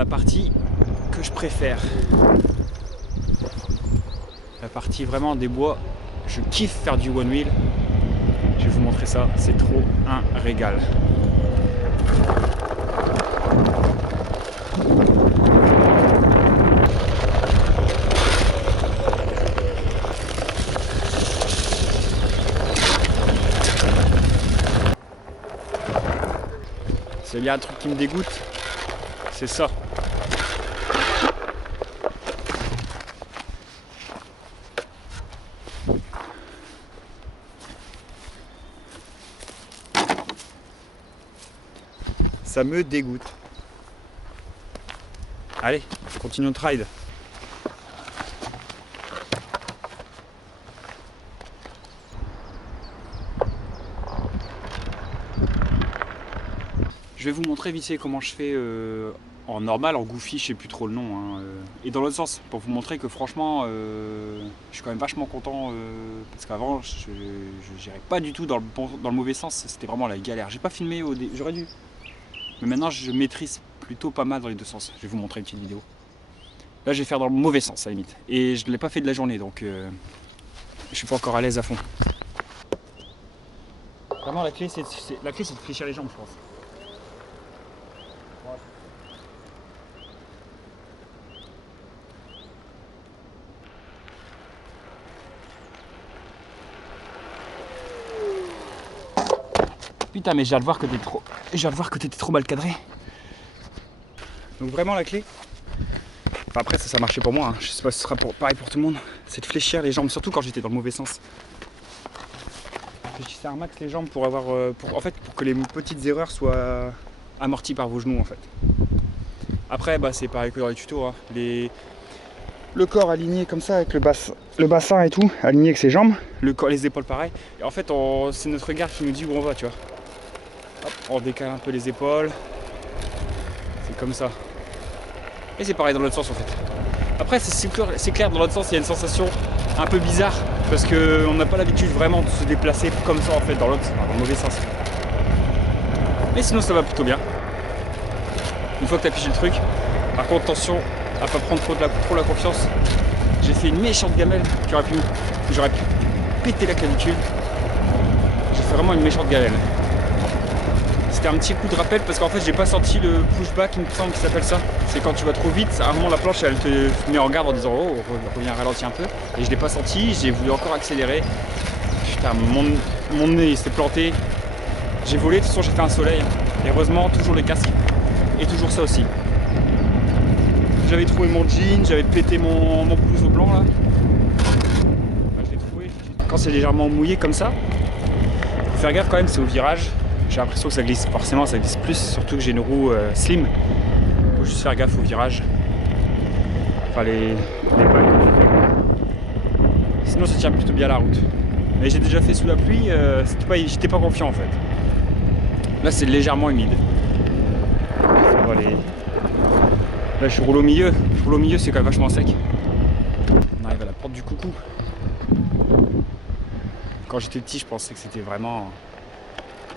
la partie que je préfère. La partie vraiment des bois. Je kiffe faire du one wheel. Je vais vous montrer ça, c'est trop un régal. S'il y a un truc qui me dégoûte, c'est ça. Ça me dégoûte. Allez, continue notre ride. Je vais vous montrer vite fait comment je fais en normal, en goofy, je sais plus trop le nom. Hein, et dans l'autre sens, pour vous montrer que franchement, je suis quand même vachement content parce qu'avant, je n'irais pas du tout dans le mauvais sens. C'était vraiment la galère. J'ai pas filmé j'aurais dû. Mais maintenant, je maîtrise plutôt pas mal dans les deux sens. Je vais vous montrer une petite vidéo. Là, je vais faire dans le mauvais sens, à la limite. Et je ne l'ai pas fait de la journée, donc je suis pas encore à l'aise à fond. Vraiment, la clé, c'est de fléchir les jambes, je pense. Putain, mais j'ai hâte de voir que t'étais trop mal cadré. Donc vraiment la clé. Enfin, après ça marchait pour moi, hein. Je sais pas si ce sera pareil pour tout le monde. C'est de fléchir les jambes, surtout quand j'étais dans le mauvais sens. Fléchissez un max les jambes pour avoir, pour que les petites erreurs soient amorties par vos genoux en fait. Après bah c'est pareil que dans les tutos, hein. Le corps aligné comme ça avec le bassin et tout, aligné avec ses jambes, les épaules pareil. Et en fait c'est notre regard qui nous dit où on va, tu vois. Hop, on décale un peu les épaules. C'est comme ça. Et c'est pareil dans l'autre sens en fait. Après c'est clair dans l'autre sens il y a une sensation un peu bizarre parce qu'on n'a pas l'habitude vraiment de se déplacer comme ça en fait dans le mauvais sens. Mais sinon ça va plutôt bien. Une fois que tu as pigé le truc, par contre attention à pas prendre trop la confiance. J'ai fait une méchante gamelle, j'aurais pu péter la clavicule. J'ai fait vraiment une méchante gamelle. C'était un petit coup de rappel parce qu'en fait j'ai pas senti le pushback, il me semble qu'il s'appelle ça. C'est quand tu vas trop vite, à un moment la planche elle te met en garde en disant oh reviens ralentir un peu. Et je l'ai pas senti, j'ai voulu encore accélérer. Putain mon nez s'est planté. J'ai volé, de toute façon j'ai fait un soleil. Et heureusement toujours le casque. Et toujours ça aussi. J'avais trouvé mon jean, j'avais pété mon blouse au blanc là. Enfin, je l'ai trouvé. Quand c'est légèrement mouillé comme ça, faut faire gaffe quand même, c'est au virage. J'ai l'impression que ça glisse, forcément ça glisse plus, surtout que j'ai une roue slim. Faut juste faire gaffe au virage. Enfin les pales. Sinon ça tient plutôt bien la route. Mais j'ai déjà fait sous la pluie, j'étais pas confiant en fait. Là c'est légèrement humide. Là je roule au milieu, c'est quand même vachement sec. On arrive à la porte du coucou. Quand j'étais petit je pensais que c'était vraiment...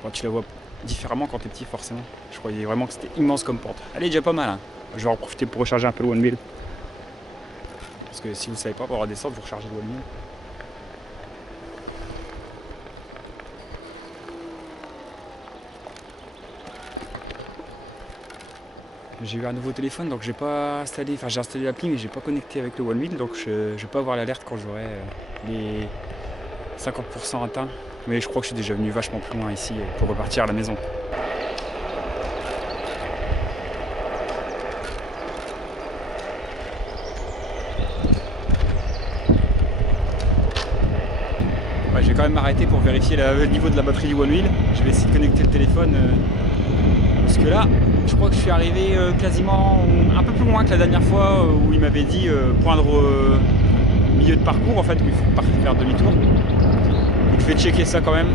Bon, tu la vois différemment quand t'es petit forcément. Je croyais vraiment que c'était immense comme porte. Elle est déjà pas mal, hein. Je vais en profiter pour recharger un peu le one wheel. Parce que si vous ne savez pas, pour redescendre, vous rechargez le one wheel. J'ai eu un nouveau téléphone donc j'ai pas installé, enfin j'ai installé l'appli mais j'ai pas connecté avec le one wheel donc je vais pas avoir l'alerte quand j'aurai les 50% atteints. Mais je crois que je suis déjà venu vachement plus loin ici pour repartir à la maison. Ouais, je vais quand même m'arrêter pour vérifier le niveau de la batterie du one wheel. Je vais essayer de connecter le téléphone parce que là, je crois que je suis arrivé quasiment un peu plus loin que la dernière fois où il m'avait dit poindre milieu de parcours en fait où il faut pas faire demi-tour. Donc je vais checker ça quand même.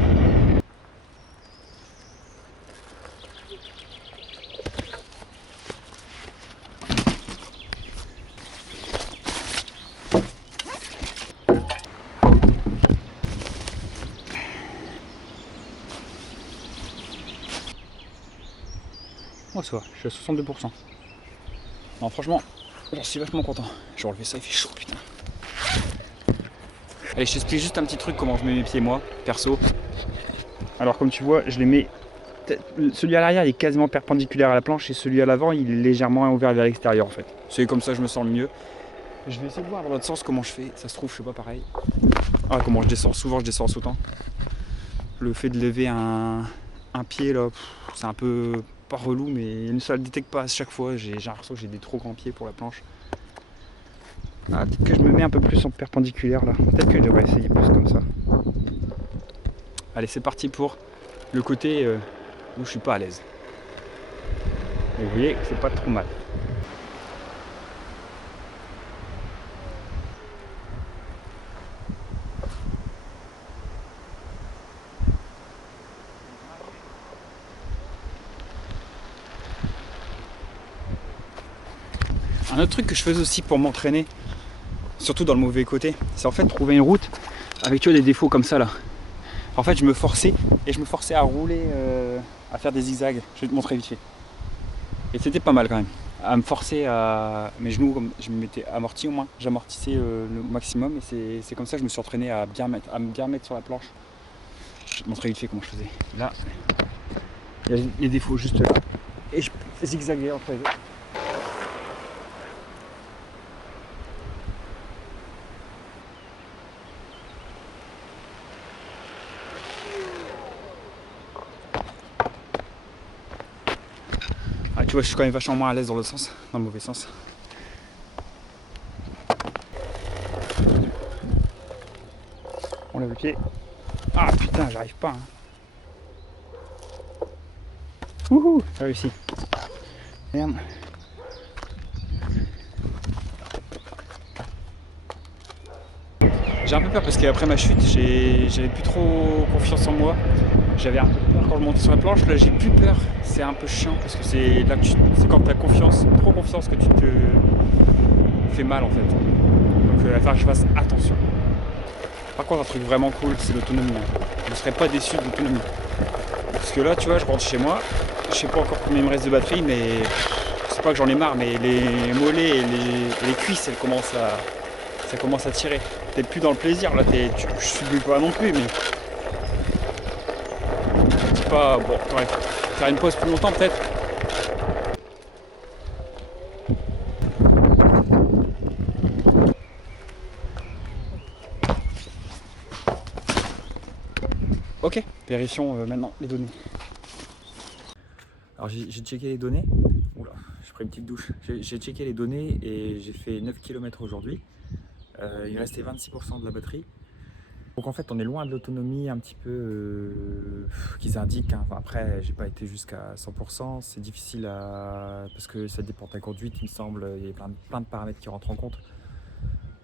Oh ça va, je suis à 62%. Non, franchement, j'en suis vachement content. Je vais enlever ça, il fait chaud, putain. Allez, je t'explique juste un petit truc comment je mets mes pieds, moi, perso. Alors, comme tu vois, je les mets. Celui à l'arrière, il est quasiment perpendiculaire à la planche et celui à l'avant, il est légèrement ouvert vers l'extérieur en fait. C'est comme ça que je me sens le mieux. Je vais essayer de voir dans l'autre sens comment je fais. Ça se trouve, je sais pas pareil. Ah, comment je descends. Souvent, je descends en sautant. Le fait de lever un pied là, c'est un peu pas relou, mais ça ne le détecte pas à chaque fois. J'ai l'impression que j'ai des trop grands pieds pour la planche. Ah, peut-être que je me mets un peu plus en perpendiculaire là. Peut-être que je devrais essayer plus comme ça. Allez, c'est parti pour le côté où je suis pas à l'aise. Et vous voyez que c'est pas trop mal. Un autre truc que je faisais aussi pour m'entraîner, surtout dans le mauvais côté, c'est en fait trouver une route avec des défauts comme ça là. En fait, je me forçais à rouler, à faire des zigzags. Je vais te montrer vite fait. Et c'était pas mal quand même. À me forcer à mes genoux, comme je me mettais amorti au moins, j'amortissais le maximum et c'est comme ça que je me suis entraîné à me bien mettre sur la planche. Je vais te montrer vite fait comment je faisais. Là, il y a les défauts juste là. Et je zigzaguais entre les deux. Ah, tu vois, je suis quand même vachement moins à l'aise dans l'autre sens, dans le mauvais sens. On lève le pied. Ah putain, j'arrive pas. Hein. Wouhou, j'ai réussi. Merde. J'ai un peu peur parce qu'après ma chute, j'avais plus trop confiance en moi. J'avais un peu peur quand je montais sur la planche. Là, j'ai plus peur. C'est un peu chiant parce que c'est là que c'est quand tu as confiance, trop confiance que tu te fais mal en fait. Donc il va falloir que je fasse attention. Par contre, un truc vraiment cool, c'est l'autonomie. Je ne serais pas déçu de l'autonomie. Parce que là, tu vois, je rentre chez moi. Je sais pas encore combien il me reste de batterie, mais c'est pas que j'en ai marre, mais les mollets et les cuisses, ça commence à tirer. T'es plus dans le plaisir, là, je subis pas non plus, mais c'est pas bon. Faire une pause plus longtemps peut-être. Ok, vérifions maintenant les données. Alors j'ai checké les données. Oula, j'ai pris une petite douche. J'ai checké les données et j'ai fait 9 km aujourd'hui. Il restait 26% de la batterie. Donc en fait on est loin de l'autonomie un petit peu qu'ils indiquent. Hein. Enfin, après j'ai pas été jusqu'à 100%. C'est difficile parce que ça dépend de ta conduite il me semble. Il y a plein de paramètres qui rentrent en compte.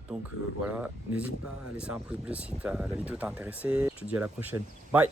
Donc voilà, n'hésite pas à laisser un pouce bleu si la vidéo t'a intéressé. Je te dis à la prochaine. Bye.